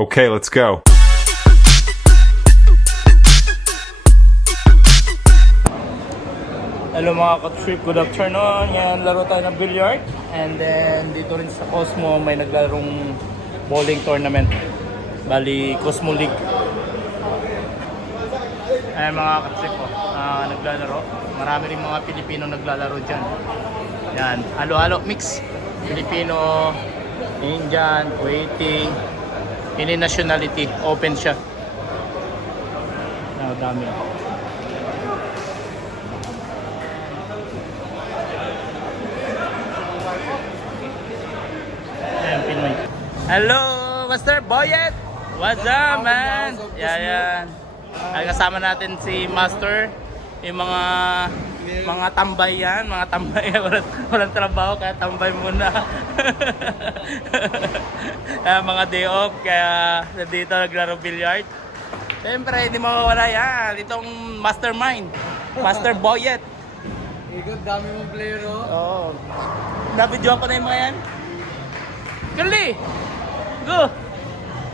Okay, let's go. Hello mga ka-trip, good afternoon. Ngayon laro tayo ng billiard. And then dito rin sa Cosmo may naglarong bowling tournament. Bali, Cosmo League. Ayan mga ka-trip ko, ah, naglalaro. Marami rin mga Pilipino naglalaro dyan. Yan, halo-halo mix. Filipino, Indian, Kuwaiti, any nationality, open siya. Ah, dami. Ayan, Pinoy. Hello, Master Boyet! What's up, man? Yeah, yan. Ay, kasama natin si Master. Yung mga mga tambay yan, mga tambay. walang, walang trabaho, kaya tambay muna. Kaya mga day off, kaya nandito naglaro billiard. Siyempre, hindi mawawala yan. Itong mastermind. Master Boyet. Ikot, dami mong player, oh. Oo. Nabidyoan ko na yung mga yan. Kali! Go!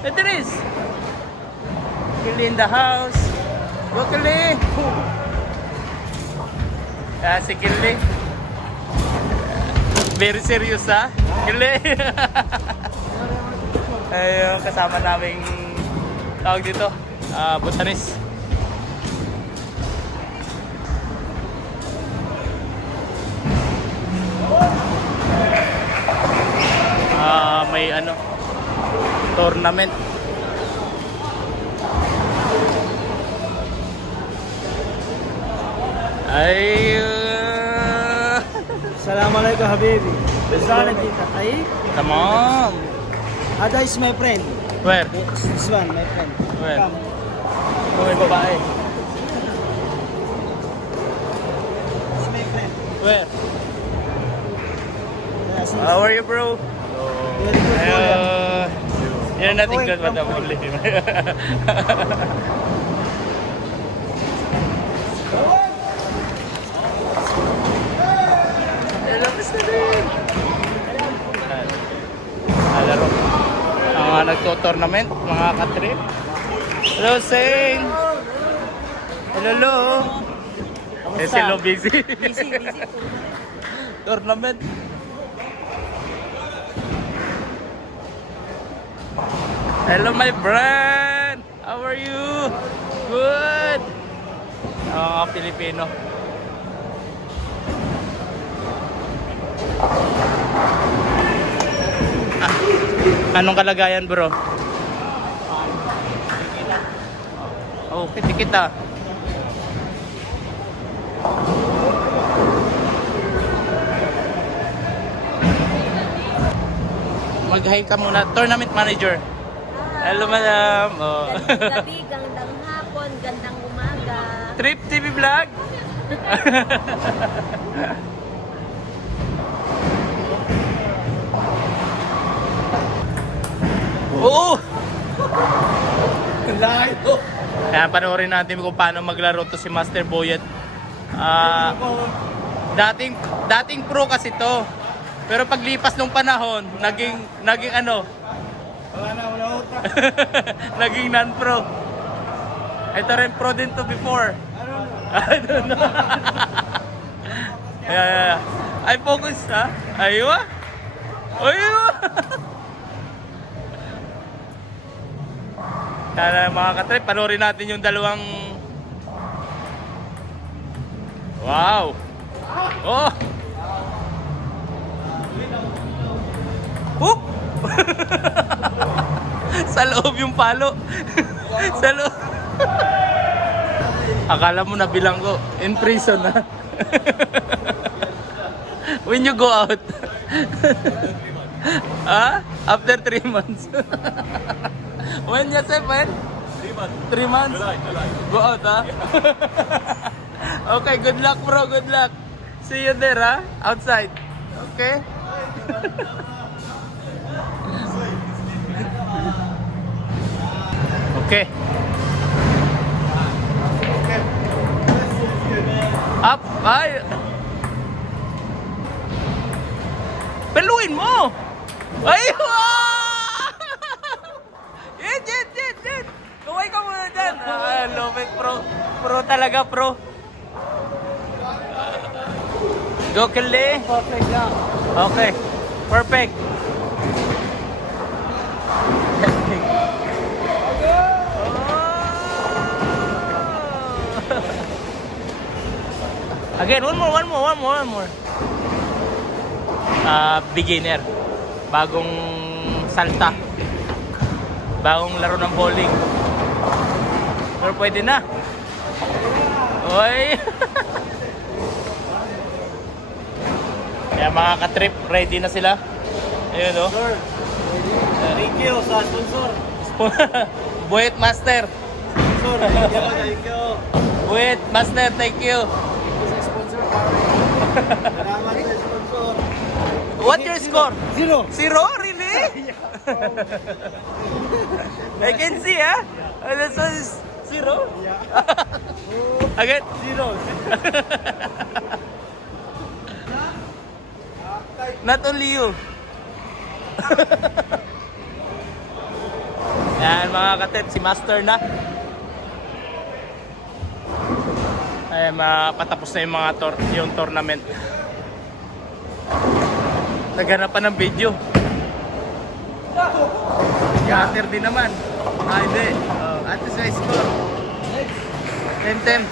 Idris! Kali in the house. Go Kali! Ah, si Kali. Very serious ha? Kali! Ayun, kasama naming tawag dito. Ah, botanis. Ah, may ano tournament. Ay uh, Assalamualaikum, Habibi. Sana kita. Ay, on. Ada is my friend. Where? This one, my friend. Where? Come. Oh, may babae. This my friend. Where? How are you, bro? Very good. Ayo. You're nothing good but come, I'm only. Hello, Mr. Rin! Ah, laro. Mga nagto-tournament, mga katrip. Hello, Sain! Hello, hello! Eh, sila busy. Busy, busy. Tournament. Hello, my friend! How are you? Good! Mga Pilipino. Ah, anong kalagayan, bro? Oh, kita kita. Mag-hi ka muna. Tournament manager. Hello, madam. Oh. Gandang gabi, gandang hapon, gandang umaga. Trip TV Vlog. Oo! Layo. Kaya panoorin natin kung paano maglaro to si Master Boyet. Ah, dating dating pro kasi to. Pero paglipas ng panahon, naging naging ano, Wala na, wala utak. naging non-pro. Ito rin pro din to before. I don't know. yeah, yeah, yeah. Ay, focus ha. Aywa. Aywa. Kaya mga katrip, panoorin natin yung dalawang... Wow! Oh! Hoop! Sa loob yung palo. Sa loob. Akala mo nabilang ko. In prison na. When you go out. ah? After 3 months. When Joseph, when? 3 months. 3 months? Go out, ha? okay, good luck, bro. Good luck. See you there, ha? Outside. Okay? okay. Up, ay. Peluin mo. Ay, wow! Ah, Lopez pro. Pro talaga, pro. Go, Kelly. Perfect lang. Okay. Perfect. Again, one more, one more, one more, one more. Ah, beginner. Bagong salta. Bagong laro ng bowling. Pero pwede na. Oy! Kaya mga ka-trip, ready na sila. Ayun oh. Sir, thank you sa sponsor. Buet Master. Sponsor, thank you, thank you. Buet Master, thank you. Sa sponsor, Salamat sa sponsor. What your score? Zero. Zero? Really? I can see, ah. Uh, that's why it's zero? Again? Zero. Not only you. Yan mga katip, si Master na. Ay, patapos na yung mga tor yung tournament. Naghanap pa ng video. Gutter din naman. Ah, hindi. Oh, at least I score. 10-10.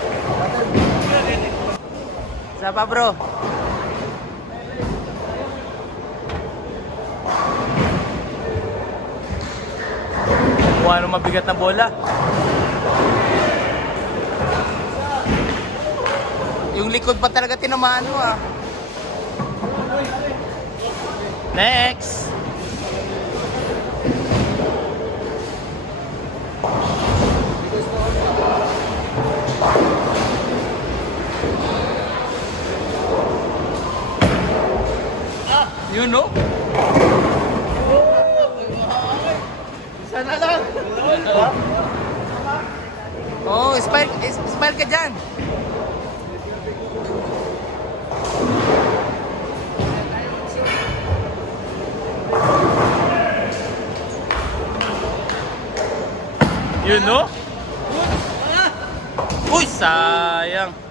Isa pa bro. Kung ano mabigat na bola. Yung likod pa talaga tinamaan mo ah. Next! You know? Sana lang. Oh, smile, is- smile ka dyan. You know? Uy, sayang.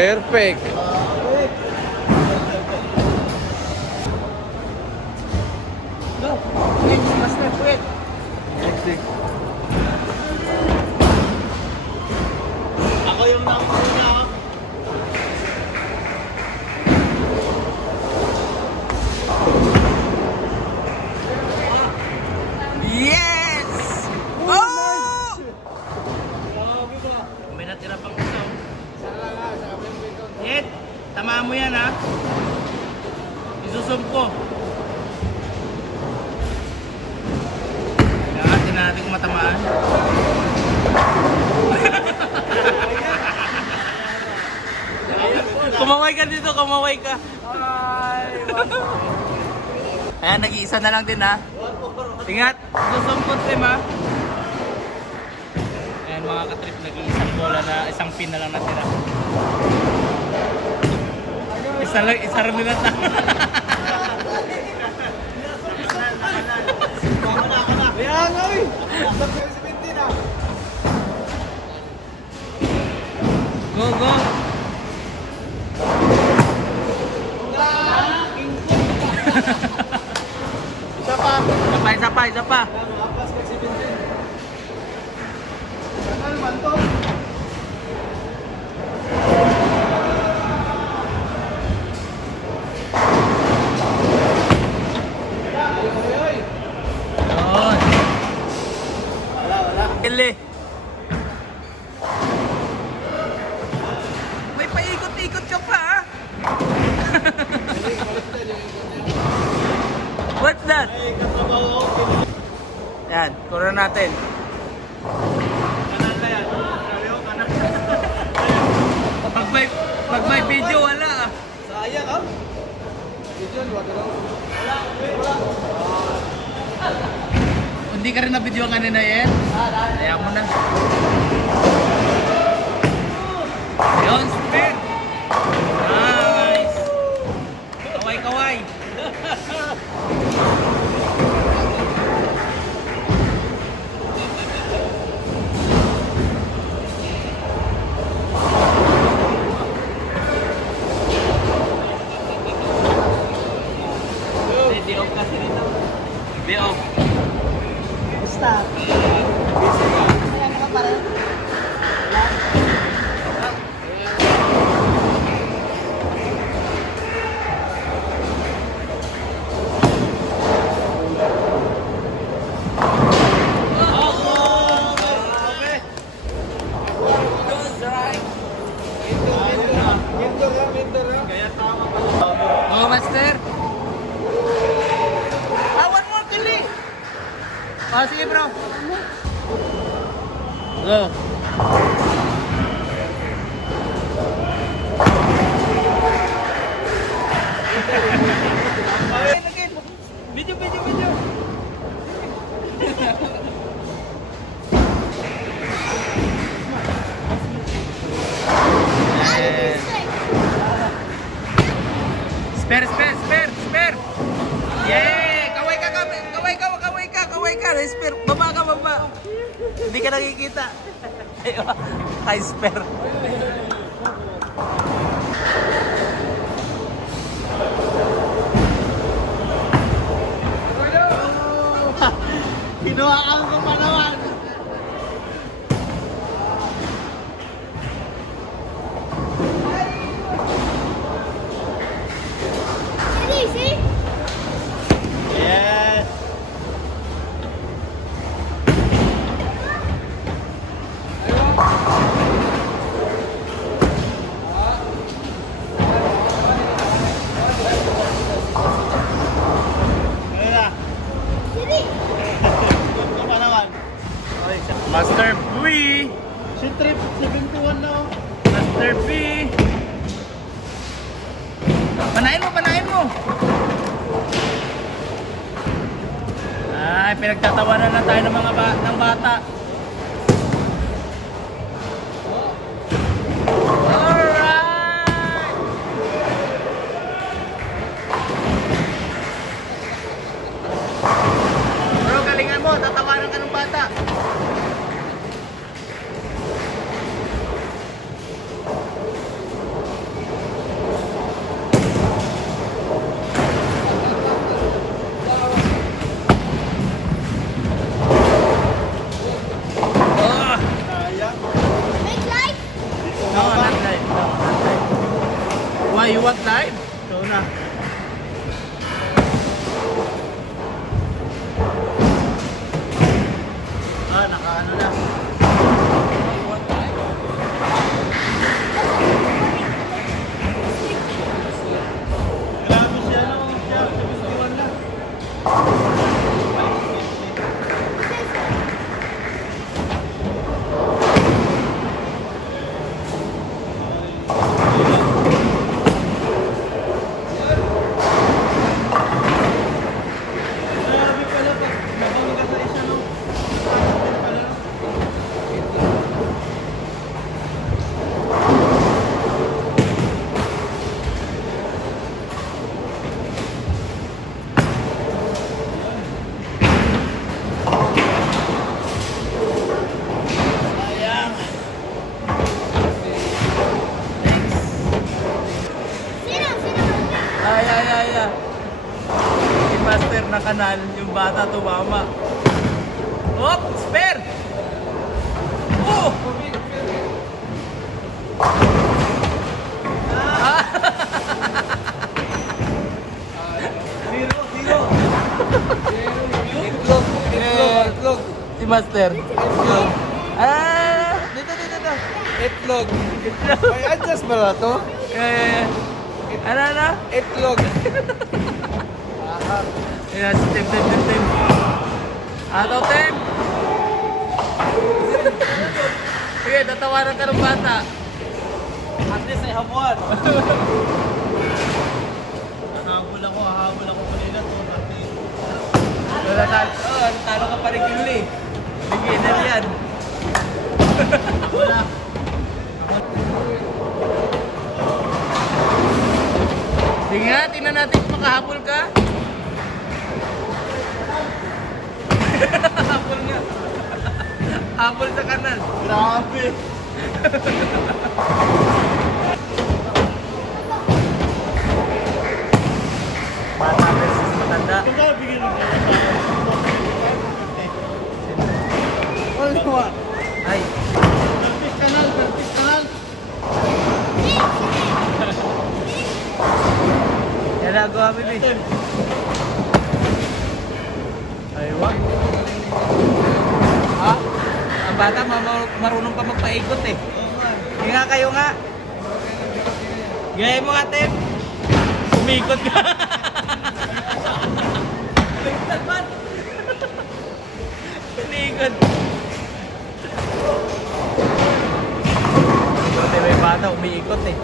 Perfect. Tama mo yan ha. Isusum ko. Kaya tingnan natin kung matamaan. kumaway ka dito, kumaway ka. Ayan, nag-iisa na lang din ha. Ingat, isusum ko Tim ha. Ayan mga katrip, nag-iisang bola na isang pin na lang natira. Isa lang, isa rin nila tama. Ele. May paikot-ikot ka pa. Ah. What's that? Yan, kuran natin. Kanan na yan. Pag may, pag may video, wala. Ah. Sayang ah. Video, wala. Wala. Wala. Hindi ka rin na-video nga ni Nayel? Ah, dahil. Mo na. Yun, spin! ka nakikita. Diba? High spare. Kinuha kang kapanawan. See? Ay, pinagtatawanan lang tayo ng mga ba- ng bata. you want nine? na tumama. Oh, spare! Oh! Ah! Zero, zero. Itlog, itlog, itlog. Si Master. Itlog. Ah! Dito, dito, dito. Itlog. May adjust ba na to? Eh, eh, eh. ano, ano? Itlog. Itlog. Ayan, si Tim, Tim, Tim, Tim. Ato, Tim! Sige, tatawaran ka ng bata. At least I have one. Nahabol ako, hahabol ako kanina. Wala talo. Oh, talo ka pa rin kinuli. Beginner yan. Wala. Sige nga, tingnan natin makahabol ka. Habol nga. habol sa kanan. Grabe. Bata versus matanda. Kaya bigyan ng Ano ba? Ay, Pertis kanal, pertis kanal. yan na, wag. Ha? Ang bata, ma- marunong pa magpaikot eh. Hindi nga kayo nga. Gaya mo nga, Tim. Umikot ka. Baliktad man. Umikot. Buti may bata, umiikot eh.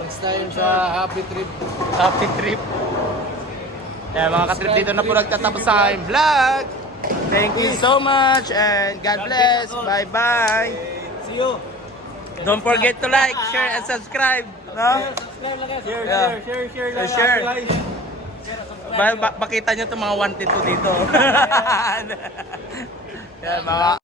Next time sa Happy Trip. Happy trip. Kaya mga katrip dito na po nagtatapos sa aking vlog. Thank you so much and God bless. Bye-bye. See you. Don't forget to like, share, and subscribe. No? Subscribe lang guys. Share, share, share, share. Share. guys. Ba ba makita nyo itong mga wanted to dito. Yan, mga